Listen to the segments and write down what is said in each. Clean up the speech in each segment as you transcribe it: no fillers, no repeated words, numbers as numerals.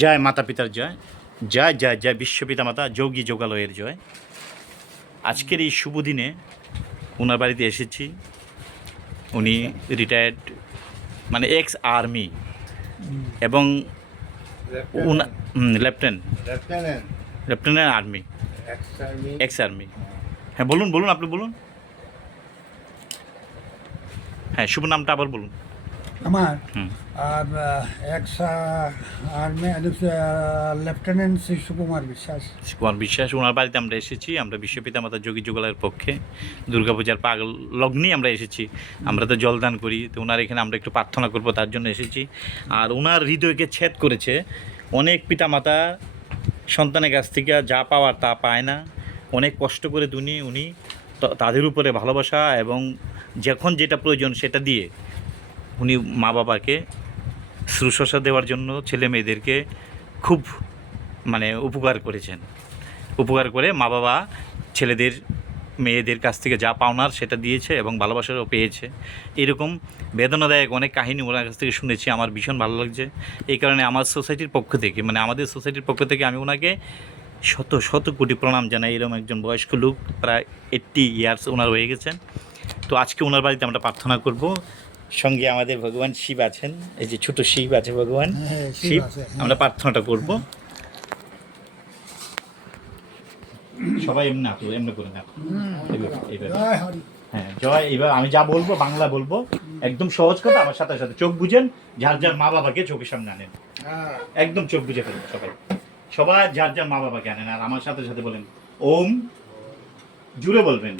জয় মাতা পিতার জয়, জয় জয় জয় বিশ্বপিতা মাতা যোগী যোগালয়ের জয়। আজকের এই শুভ দিনে ওনার বাড়িতে এসেছি। উনি রিটায়ার্ড, মানে এক্স আর্মি এবং লেফটেন্যান্ট আর্মি, এক্স আর্মি। হ্যাঁ বলুন বলুন, আপনি বলুন। হ্যাঁ, শুভ নামটা আবার বলুন। আমার আর এক্স আর্মি লেফটেন্যান্ট সুকুমার বিশ্বাস। কুমার বিশ্বাস, ওনার বাড়িতে আমরা এসেছি। আমরা বিশ্বপিতা মাতা যোগী যোগালয়ের পক্ষে দুর্গাপূজার পাগল লগ্নেই আমরা এসেছি। আমরা তো জলদান করি, তো ওনার এখানে আমরা একটু প্রার্থনা করব, তার জন্য এসেছি। আর ওনার হৃদয়কে ছেদ করেছে অনেক পিতামাতা সন্তানের কাছ থেকে যা পাওয়ার তা পায় না। অনেক কষ্ট করে উনি তাদের উপরে ভালোবাসা এবং যখন যেটা প্রয়োজন সেটা দিয়ে উনি মা বাবাকে শুশ্রূষা দেওয়ার জন্য ছেলে মেয়েদেরকে খুব উপকার করেছেন। উপকার করে মা বাবা ছেলেদের মেয়েদের কাছ থেকে যা পাওনার সেটা দিয়েছে এবং ভালোবাসাও পেয়েছে। এরকম বেদনাদায়ক অনেক কাহিনী ওনার কাছ থেকে শুনেছি, আমার ভীষণ ভালো লাগছে। এই কারণে আমার সোসাইটির পক্ষ থেকে, আমাদের সোসাইটির পক্ষ থেকে আমি ওনাকে শত শত কোটি প্রণাম জানাই। এরকম একজন বয়স্ক লোক, প্রায় 80 ইয়ার্স ওনার হয়ে গেছেন। তো আজকে ওনার বাড়িতে আমরা প্রার্থনা করব। সঙ্গে আমাদের ভগবান শিব আছেন, এই যে ছোট শিব আছে, ভগবান শিব। আমরা প্রার্থনাটা করব। সবাই এমনি করে না, হ্যাঁ জয়। এবার আমি যা বলবো বাংলা বলবো, একদম সহজ কথা। আমার সাথে সাথে চোখ বুঝেন, যার যার মা বাবাকে চোখের সামনে আনেন, একদম চোখ বুঝে ফেলুন। সবাই সবাই যার যার মা বাবাকে আনেন, আর আমার সাথে সাথে বলেন ওম। জুড়ে বলবেন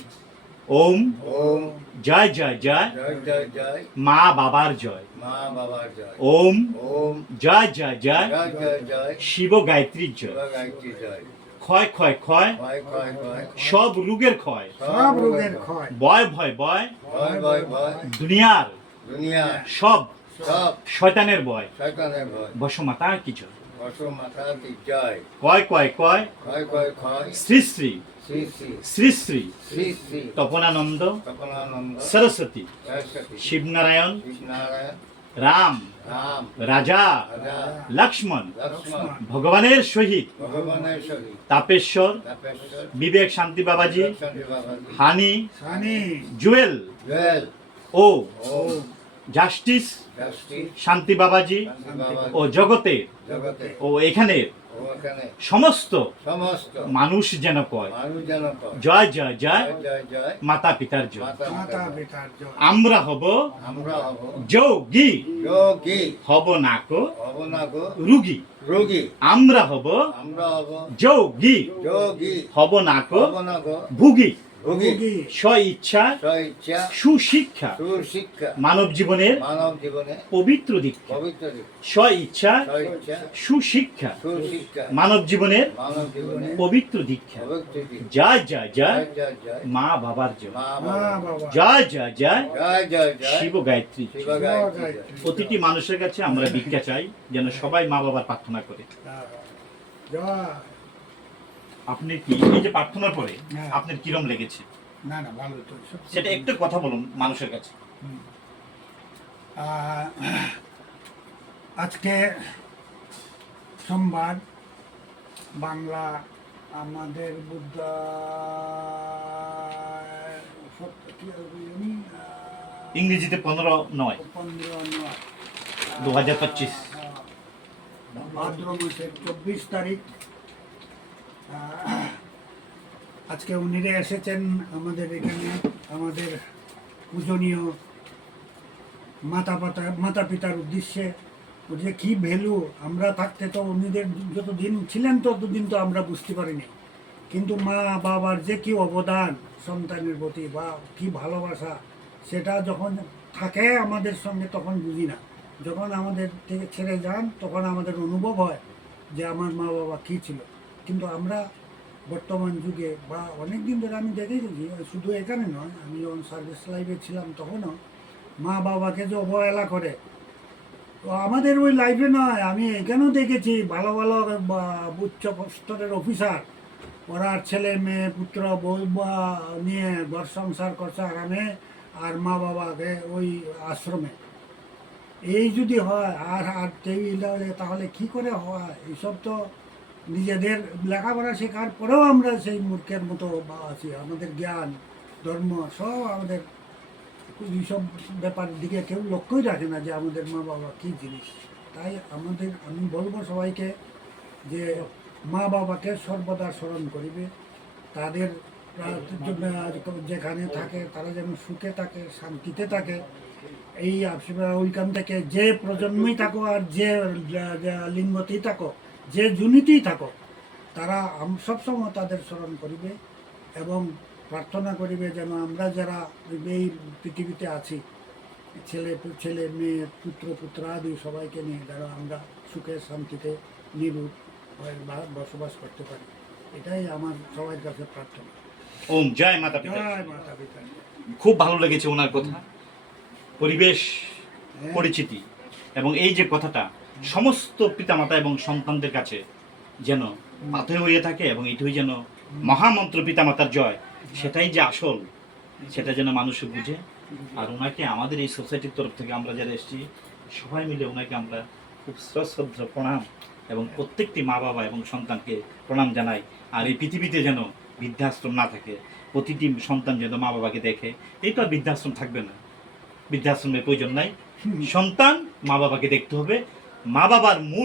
ওম। ওম জয় জয় জয় জয় জয় জয় মা বাবার জয়। মা বাবার জয়। ওম ওম জয় জয় জয় জয় জয় জয় শিব গায়ত্রীর জয়। গায়ত্রী জয়। ক্ষয় ক্ষয় ক্ষয় ভয় ভয় ভয় সব রোগের ক্ষয়, সব রোগের ক্ষয়, ভয় ভয় ভয় ভয় ভয় ভয় দুনিয়ার দুনিয়া সব সব শয়তানের ভয়, শয়তানের ভয়। বসমাতা কিছু বসো মাতা দি জয়। কয় কয় কয় ভয় ভয় ভয় শ্রী শ্রী শ্রী শ্রী শ্রী শ্রী শ্রী শ্রী তপনানন্দ তপনানন্দ সরস্বতী সরস্বতী শিবনারায়ণ কৃষ্ণনারায়ণ রাম রাম রাজা রাজা লক্ষ্মণ লক্ষ্মণ ভগবানের সহিত ভগবানের সহিত তাপেশ্বর তাপেশ্বর বিবেক শান্তি বাবাজি শান্তি বাবাজি হানি সানি জুয়েল জুয়েল ও ও জাস্টিস জাস্টিস শান্তি বাবাজি শান্তি বাবাজি ও জগতে জগতে ও এখানের ও এখানে সমস্ত সমস্ত মানুষ যেন কয় মানুষ যেন কয় জয় জয় জয় জয় জয় জয় মাতা পিতার জয়। মাতা মাতা পিতা পিতার জয়। আমরা হব আমরা হব যোগী, যোগী হব নাকো হব না গো রুগী। রোগী। আমরা হব আমরা হব যোগী, যোগী হব নাকো হব না গো ভুগী। ভোগী। স্ব ইচ্ছা স্বইচ্ছা সুশিক্ষা সুশিক্ষা মানব জীবনের মানব জীবনে পবিত্র দীক্ষা। পবিত্র দিক। স্ব ইচ্ছা স্বইচ্ছা সুশিক্ষা সুশিক্ষা মানব জীবনের মানব জীবনে পবিত্র দীক্ষা। পবিত্র দিক। জয় জয় জয় জয় জয় জয় মা বাবার জয়। মা মা বাবা বাবা জয় জয় জয় জয় জয় জয় শিব গায়ত্রী। শিব গায়ত্রী জয়। প্রতিটি মানুষের কাছে আমরা ভিক্ষা চাই যেন সবাই মা বাবার প্রার্থনা করে। জয়। আপনি কি এই যে প্রার্থনার পরে হ্যাঁ। আপনার কিরম লেগেছে না না ভালো তো সত্যি। সেটা একটু কথা বলুন মানুষের কাছে। আজকে সোমবার, বাংলা আমাদের বুদ্ধ ইংরেজিতে 15/9 2025 ভাদ্র মাসের 24 তারিখ। আজকে উনিরা এসেছেন আমাদের এখানে, আমাদের পূজনীয় মাতা পিতার উদ্দেশ্যে। যে কি ভ্যালু, আমরা থাকতে তো উনিদের যতদিন ছিলেন ততদিন তো আমরা বুঝতে পারিনি, কিন্তু মা বাবার যে কি অবদান সন্তানের প্রতি বা কি ভালোবাসা, সেটা যখন থাকে আমাদের সঙ্গে তখন বুঝি না। যখন আমাদের থেকে ছেড়ে যান তখন আমাদের অনুভব হয় যে আমার মা বাবা কী ছিল। কিন্তু আমরা বর্তমান যুগে বা অনেক দিন ধরে আমি দেখেছি, শুধু এখানে নয়, আমি যখন সার্ভিস লাইফে ছিলাম তখনও মা বাবাকে যে অবহেলা করে। তো আমাদের ওই লাইফে নয়, আমি এখানেও দেখেছি ভালো ভালো উচ্চ স্তরের অফিসার, ওরা ছেলে মেয়ে পুত্র বউ বা নিয়ে ঘর সংসার করছে আরামে, আর মা বাবাকে ওই আশ্রমে। এই যদি হয় আর আর টেবিল হলে তাহলে কি করে হয়? এইসব তো নিজেদের লেখাপড়া শেখার পরেও আমরা সেই মূর্খের মতো আছি। আমাদের জ্ঞান ধর্ম সব আমাদের এইসব ব্যাপার দিকে কেউ লক্ষ্যই রাখে না যে আমাদের মা বাবা কী জিনিস। তাই আমি বলবো সবাইকে যে মা বাবাকে সর্বদা স্মরণ করিবে, তাদের জন্য যেখানে থাকে তারা যেন সুখে থাকে, শান্তিতে থাকে। এই ওইখান থেকে যে প্রজন্মই থাকো আর যে লিঙ্গতেই থাকো, যে জুনিতেই থাকো, তারা সবসময় তাদের স্মরণ করিবে এবং প্রার্থনা করিবে যেন আমরা যারা এই পৃথিবীতে আছি, ছেলে ছেলে মেয়ে পুত্র পুত্রাদি সবাইকে নিয়ে যেন আমরা সুখে শান্তিতে নিরূপ বসবাস করতে পারি। এটাই আমার সবার কাছে প্রার্থনা। ওম জয় মাতা পিতা। জয় মাতা পিতা। খুব ভালো লেগেছে ওনার কথা, পরিবেশ হ্যাঁ। পরিচিতি এবং এই যে কথাটা সমস্ত পিতামাতা এবং সন্তানদের কাছে যেন পাথেয় হয়ে থাকে এবং এটাই যেন মহামন্ত্র পিতামাতার জয়, সেটাই যে আসল, সেটা যেন মানুষ বুঝে। আর ওনাকে আমাদের এই সোসাইটির তরফ থেকে আমরা যারা এসেছি সবাই মিলে ওনাকে আমরা খুব সশ্রদ্ধ প্রণাম এবং প্রত্যেকটি মা বাবা এবং সন্তানকে প্রণাম জানাই। আর এই পৃথিবীতে যেন বৃদ্ধাশ্রম না থাকে, প্রতিটি সন্তান যেন মা বাবাকে দেখে। এই তো আর বৃদ্ধাশ্রম থাকবে না, বৃদ্ধাশ্রমের প্রয়োজন নাই। সন্তান মা বাবাকে দেখতে হবে, মা বাবার মূল